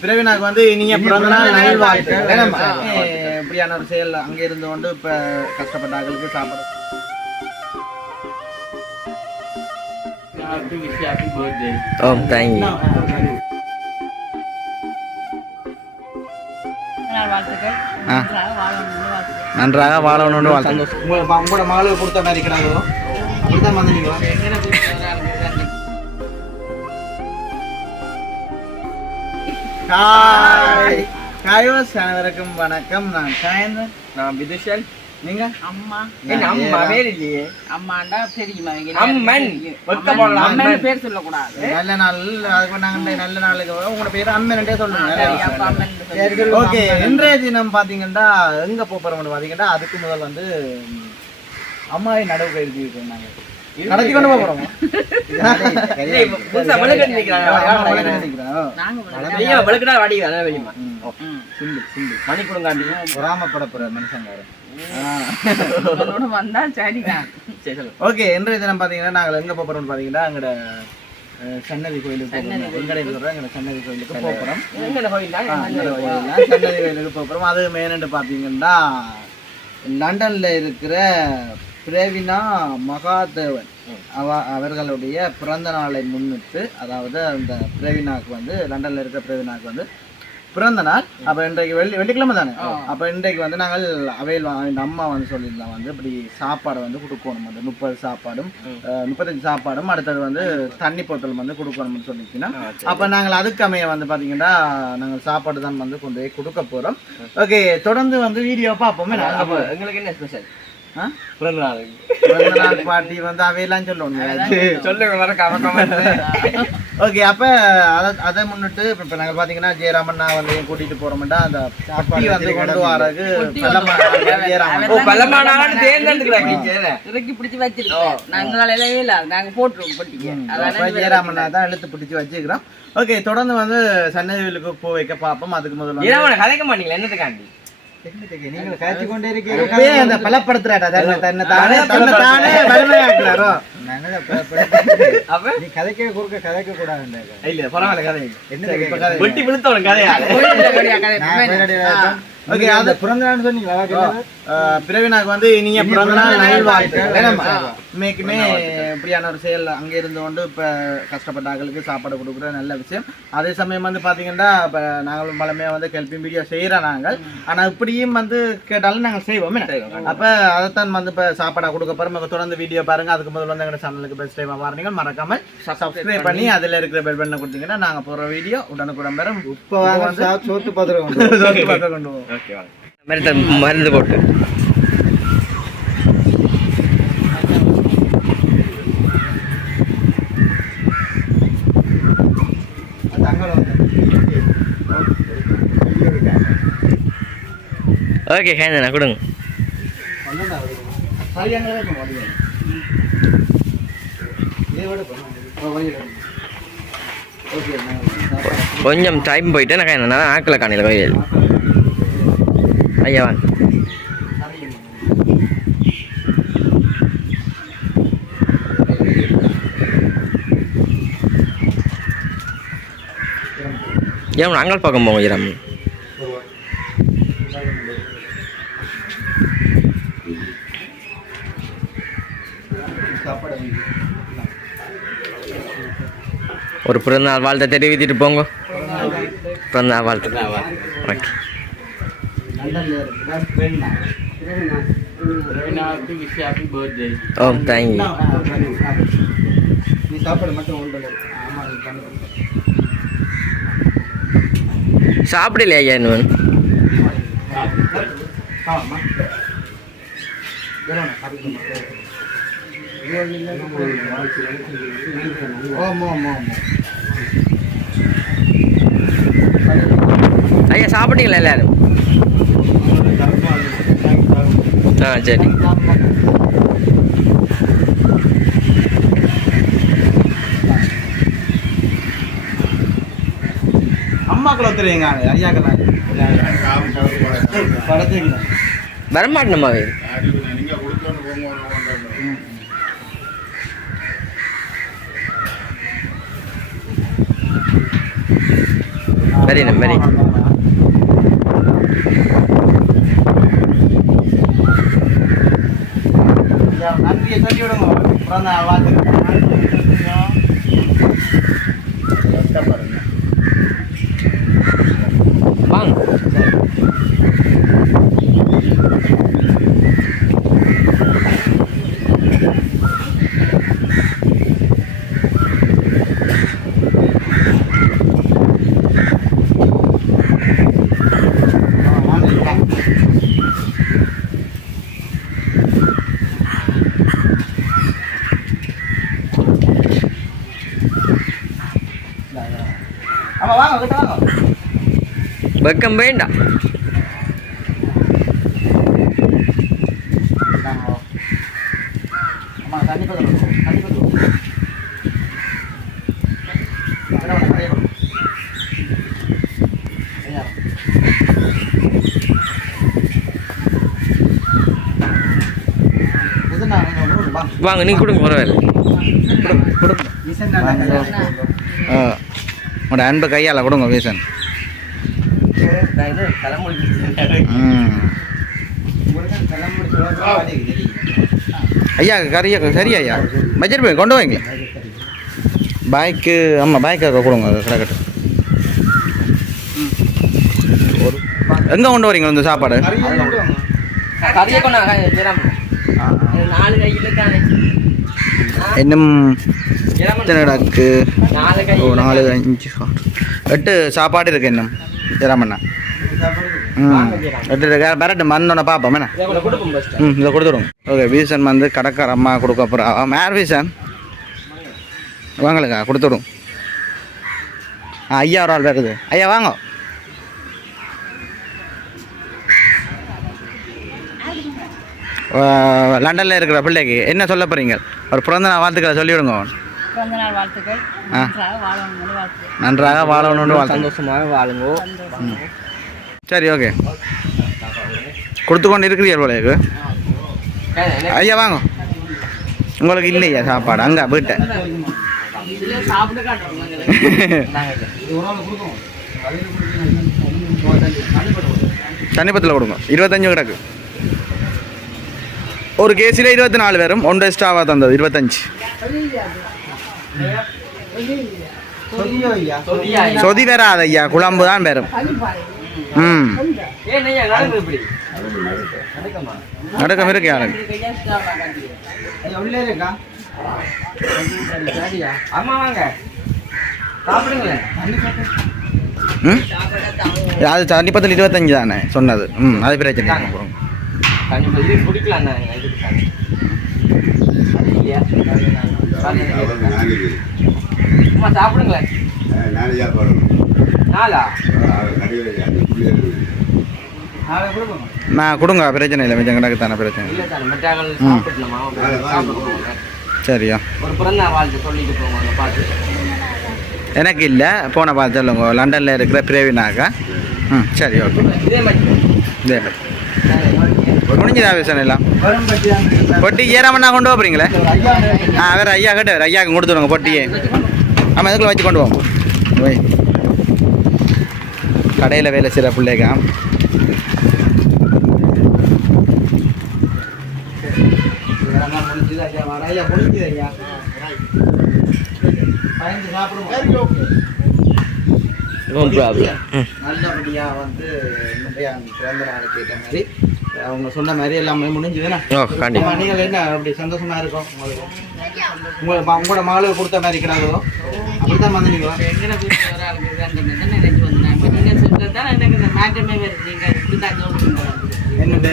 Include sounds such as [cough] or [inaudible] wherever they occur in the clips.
பிரவீனாக்கு வந்து இனிய பிறந்த நாள் ஏ, இப்படியான ஒரு செயல் அங்க இருந்து கொண்டு இப்ப கஷ்டப்பட்ட ஆட்களுக்கு சாப்பாடு. ஓம் தேங்க்யூ. நன்றாக வாழணும்னு வாழ்த்து உங்க உங்களோட மகளுக்கு கொடுத்த மாதிரி இருக்கிறாங்களோ? அப்படித்தான் வந்தீங்களா? ஹாய் காயோஸ் அனைவருக்கும் வணக்கம். நான் காயந்தன் நான் விதுஷன் நீங்க? அம்மா. அம்மா? பேர் இல்லையே. அம்மாண்டா தெரியுமா? இங்க அம்மன். ஒத்த. போடலாம், அம்மன். பேர் சொல்லக்கூடாது. நல்ல நாள். அதுக்கு நாங்க நல்ல நாளுக்கு உங்களோட பேர் அம்மன்ட்டே சொல்லுங்க. ஓகே. இன்றைய தினம் பாத்தீங்கன்னா எங்க போறோம்னு பாத்தீங்கன்னா அதுக்கு முதல் வந்து அம்மாவை நடவு கழித்து விட்டுருந்தாங்க நடத்தி கொண்டு போக போறோம். மணி கொடுங்காண்டி. மனுஷங்கார. ஓகே இன்றைய தினம் பாத்தீங்கன்னா நாங்கள் எங்க போறோம்னு பாத்தீங்கன்னா எங்கட அஹ், சன்னதி கோயிலுக்கு போறோம். எங்கட இருக்கிற எங்கட சன்னதி கோயிலுக்கு போறோம். எங்கன கோயில்டா? சன்னதி கோயிலுக்கு போறோம். அது மெயின்னு பாத்தீங்கன்னா லண்டன்ல இருக்கிற பிரேவினா மகாதேவன். அவ அவர்களுடைய பிறந்த நாளை முன்னிட்டு அதாவது அந்த பிரேவினாக்கு வந்து லண்டன்ல இருக்கிற பிரேவினாக்கு வந்து பிறந்த நாள். அப்ப இன்றைக்கு வெள்ளி வெள்ளிக்கிழமை தானே? அப்ப இன்றைக்கு வந்து நாங்கள் அவையில் இந்த அம்மா வந்து சொல்லியிருந்தோம் வந்து இப்படி சாப்பாடு வந்து கொடுக்கணும். வந்து முப்பது சாப்பாடும் முப்பத்தஞ்சு சாப்பாடும் அடுத்தது வந்து தண்ணி போத்தல் வந்து கொடுக்கணும்னு சொல்லிச்சுன்னா அப்ப நாங்கள் அதுக்கு அமைய வந்து பாத்தீங்கன்னா நாங்கள் சாப்பாடு தான் வந்து கொண்டு போய் கொடுக்க போறோம். ஓகே தொடர்ந்து வந்து வீடியோ பார்ப்போமே. எங்களுக்கு என்ன ஸ்பெஷல்? பிறந்த நாள் பிறந்த நாள் பாட்டி வந்து அவையெல்லாம் சொல்லணும் சொல்லுங்க மறக்காம. ஓகே அப்ப அதை அதை முன்னிட்டு இப்ப இப்ப நாங்க பாத்தீங்கன்னா ஜெயராமன் நான் வந்து கூட்டிட்டு போறோம்டா. அந்த பொட்டி வந்து கொண்டு டீச்சர். இறக்கி பிடிச்சு வச்சிருக்கோம் நாங்களால இல்லவே இல்ல. நாங்க போட்டுருவோம் பொட்டிக்கு. அதனால ஜெயராமன் தான் இழுத்து பிடிச்சு வச்சுக்கிறோம் ஓகே தொடர்ந்து வந்து சன்னதிகளுக்கு போ வைக்க பார்ப்போம். அதுக்கு முதல்ல கதைக்க மாட்டீங்களா? என்னத்துக்காண்டி? நீங்க காய்ச்சி கொண்டே இருக்கீங்க அந்த பலப்படுத்துறாடா. தன்னை தன்னை தானே தன்னை தானே வலிமையாக்குறாரோ நீ கதைக்க குறுக்க கதைக்க கூடாது இல்ல பரவாயில்ல கதை. என்ன வெட்டி விழுத்தவன் கதையா. ஓகே அது பிறந்த நாள் சொன்னீங்களா பிரவீனாக்கு வந்து இனிய பிறந்த நாள் உண்மைக்குமே இப்படியான ஒரு செயல் அங்க இருந்து கொண்டு இப்ப கஷ்டப்பட்ட ஆட்களுக்கு சாப்பாடு கொடுக்குற நல்ல விஷயம். அதே சமயம் வந்து பாத்தீங்கன்னா இப்ப நாங்களும் பலமையா வந்து ஹெல்பிங் வீடியோ செய்யறோம் நாங்கள். ஆனா இப்படியும் வந்து கேட்டாலும் நாங்கள் செய்வோம்? அப்ப அதைத்தான் வந்து இப்ப சாப்பாடா கொடுக்க போறோம். தொடர்ந்து வீடியோ பாருங்க. அதுக்கு முதல்ல வந்து எங்க சேனலுக்கு பெஸ்ட் டைமா பாருங்க மறக்காம சப்ஸ்கிரைப் பண்ணி அதுல இருக்கிற பெல் பண்ண கொடுத்தீங்கன்னா நாங்க போற வீடியோ உடனுக்குடன் பெறும் இப்போ சோத்து பத்திரம் [laughs] சோத்து பத்திரம் கொண்டு போவோம். ஓகே வாங்க மருந்து மருந்து போட்டு ஓகே கேந்தண்ணா கொடுங்க கொஞ்சம் டைம் போயிட்டு நான் கேந்தண்ணா ஆக்கில் காணியில் கோயில் ஐயா வாங்க. ஏன் அங்கே பக்கம் போங்க ஈரம் ஒரு பிறந்தநாள் வாழ்த்தை தெரிவித்துட்டு போங்க. பிறந்தநாள் வாழ்த்து. ஓகே ஓ தேங்க்யூ நீ சாப்பாடு மட்டும் ஒன்று ஆமா நீ சாப்பிடலையா ஐயா இன்னும் ஆமா ஆமா ஆமா ஆமா ஐயா சாப்பிட்டீங்களா எல்லாரும்? ஆ சரி அம்மாக்கள் ஒத்துருவீங்க ஐயாக்கள் படத்துக்கு வரமாட்டேனம்மாவே வெரி வெரி நன்றியை சொல்லி விடுங்க பிறந்த நாள் வாழ்த்துக்கள் வாங்க ஆமா வாங்க கிட்ட வாங்க வெக்கம் வேண்டாம் வாங்க, நீ கொடுங்க பரவாயில்ல. கொடுங்க, கொடுங்க. ஆ, உங்களோட அன்பு கையால் கொடுங்க வீசன். ஐயா கரியா சரி ஐயா. பட்ஜெட் போய் கொண்டு வாங்க. பைக்கு ஆமாம் பாய்க்கு கொடுங்க அது கிடக்கட்டு எங்கே கொண்டு வரீங்க இந்த சாப்பாடு? நாலு கையில் தானே இன்னும் எத்தனை டக்கு நாலு கை ஓ நாலு அஞ்சு எட்டு சாப்பாடு இருக்கு இன்னும். ஜெராமண்ணா. ம். எட்டு பரட்டு மண்ணோட பார்ப்போம். என்ன? ம் இதை கொடுத்துருவோம் ஓகே வீசன் வந்து கடைக்கார அம்மா கொடுக்க மேர் வீசன்? வாங்களுங்க கொடுத்துடும் ஆ ஐயா ஒரு ஆள் வருது. ஐயா வாங்க. லண்டனில் இருக்கிற பிள்ளைக்கு என்ன சொல்ல போகிறீங்க ஒரு பிறந்த நாள் வாழ்த்துக்களை சொல்லிவிடுங்க நாள் வாழ்த்துக்கள். ஆ. நன்றாக வாழணும்னு சந்தோஷமாக வாழுங்கோ. சரி ஓகே. கொடுத்து கொண்டு இருக்கிறீர்கள் பிள்ளைக்கு ஐயா வாங்க. உங்களுக்கு இல்லையா சாப்பாடு? அங்கே வீட்டை. [laughs] தண்ணிப்பத்தில் கொடுங்க. இருபத்தஞ்சு கிடக்கு. ஒரு கேஸில் இருபத்தி நாலு பேரும் ஒன் எக்ஸ்ட்ராவாக தந்தது இருபத்தஞ்சு. சொதி வராது ஐயா குழம்பு தான் பேரும் ம். நடக்கம் இருக்கு யாரு ம்? அது தண்ணிப்பத்தில் இருபத்தஞ்சு தானே சொன்னது. ம் அது பிரச்சனை. அம்மா சாப்பிடுங்களேன். நாளா? நான் கொடுங்க பிரச்சனை இல்லை மிச்சம் கிடக்கு தானே பிரச்சனை. சாப்பிட சரியா. எனக்கு இல்லை போன பார்த்து சொல்லுங்க. லண்டனில் இருக்கிற பிரேவினாக்கா. ம் சரி ஓகே. இதே மாதிரி. இதே மாதிரி. முடிஞ்சதா விசனம் எல்லாம்? பொட்டி ஏறாமண்ணா கொண்டு போகிறீங்களே ஆ வேறு ஐயா கேட்டு வேறு ஐயாவுக்கு கொடுத்துருங்க பொட்டியே. ஆமாம் இதுக்குள்ள வச்சு கொண்டு போவோம். போய் கடையில் வேலை செய்கிற பிள்ளைங்க நோ ப்ராப்ளம் நல்லபடியாக வந்து பிறந்த நாளுக்கு ஏற்ற மாதிரி அவங்க சொன்ன மாதிரி எல்லாமே ஆமா, நீங்கள் என்ன அப்படி சந்தோஷமா இருக்கும் உங்களுக்கு? உங்களை உங்களோட மகளுக்கு கொடுத்த மாதிரி இருக்கிறாங்களோ? அப்படித்தான் வந்தீங்களா? எங்கட வீட்டுல ஒரு ஆளுக்கு ரெண்டு நிமிடம் நினைச்சு வந்தேன். இப்ப நீங்க சொல்றதுதான் எனக்கு இந்த மாற்றமே வருது. நீங்க இப்படித்தான் சொல்றீங்க என்னது?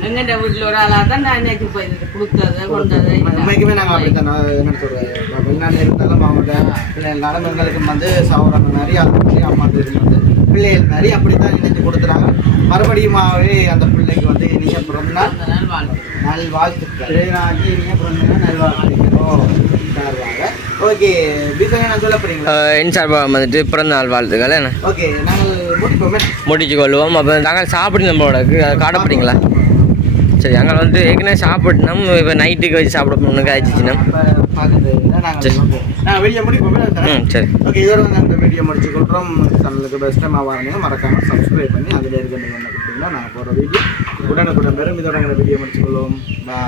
வீட்டுல ஒரு ஆளா தான் நான் நினைச்சு போய் கொடுத்தது கொண்டது உண்மைக்குமே நாங்கள் அப்படித்தான். நான் என்ன சொல்கிறேன் வெளிநாட்டில் இருந்தாலும் அவங்கள்ட்ட பிள்ளைகளாலும் எங்களுக்கு வந்து சௌரங்க மாதிரி அது மாதிரி அம்மா வந்து பிள்ளைகள் மாதிரி அப்படித்தான் நினைச்சு கொடுத்துறாங்க. மறுபடியுமாவே அந்த பிள்ளைக்கு வந்து நீங்கள் பிறந்த நல் வாழ்த்துக்கள் இறைவனாகி நீங்கள் பிறந்த நாள் நல்வாழ்த்துக்கிறோம் ஓகே என் சார்பாக வந்துட்டு பிறந்த நாள் வாழ்த்துக்கள் என்ன? ஓகே நாங்கள் முடிச்சு கொள்வோம் அப்போ நாங்கள் சாப்பிடு நம்மளோட அதை காட்ட போறீங்களா சரி அங்கே வந்து ஏற்கனவே சாப்பிட்டோம் இப்போ நைட்டுக்கு வச்சு சாப்பிட நாங்கள் நாங்கள் வெளியே முடிப்போம். ம் சரி. ஓகே இதோட அந்த வீடியோ முடிச்சு கொள்கிறோம் சேனலுக்கு பெஸ்ட் டைம் ஆவாங்க மறக்காம சப்ஸ்கிரைப் பண்ணி அதில் இருக்கிற என்ன கொடுத்தீங்கன்னா நாங்கள் போகிற வீடியோ உடனுக்குடன் பெரும் இதோட வீடியோ முடிச்சு கொள்வோம் பாய்